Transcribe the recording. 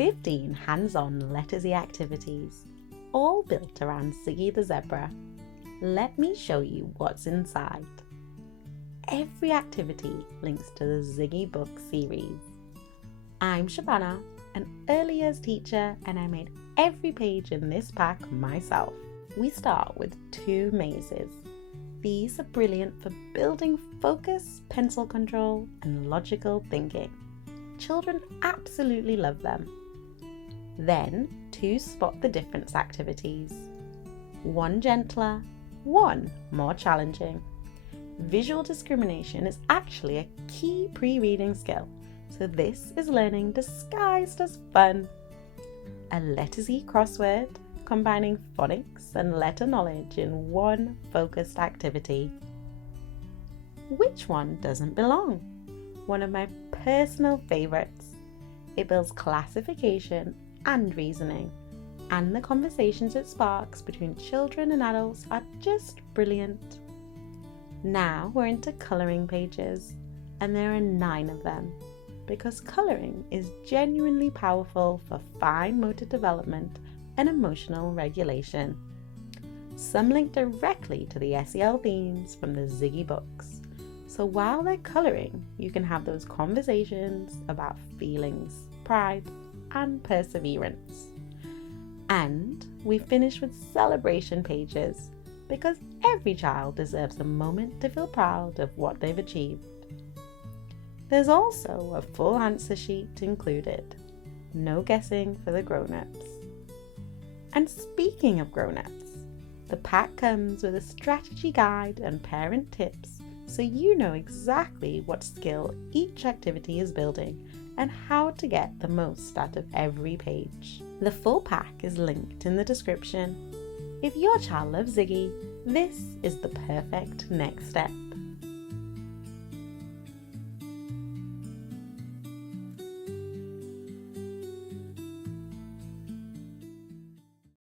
15 hands-on lettersy activities, all built around Ziggy the Zebra. Let me show you what's inside. Every activity links to the Ziggy book series. I'm Shabana, an early years teacher, and I made every page in this pack myself. We start with 2 mazes. These are brilliant for building focus, pencil control, and logical thinking. Children absolutely love them. Then 2 spot the difference activities. 1 gentler, 1 more challenging. Visual discrimination is actually a key pre-reading skill, so this is learning disguised as fun. A lettersy crossword, combining phonics and letter knowledge in one focused activity. Which one doesn't belong? One of my personal favorites. It builds classification and reasoning, and the conversations it sparks between children and adults are just brilliant. Now we're into colouring pages, and there are 9 of them, because colouring is genuinely powerful for fine motor development and emotional regulation. Some link directly to the SEL themes from the Ziggy books, so while they're colouring, you can have those conversations about feelings, pride, and perseverance. And we finish with celebration pages, because every child deserves a moment to feel proud of what they've achieved. There's also a full answer sheet included. No guessing for the grown-ups. And speaking of grown-ups, the pack comes with a strategy guide and parent tips, so you know exactly what skill each activity is building and how to get the most out of every page. The full pack is linked in the description. If your child loves Ziggy, this is the perfect next step.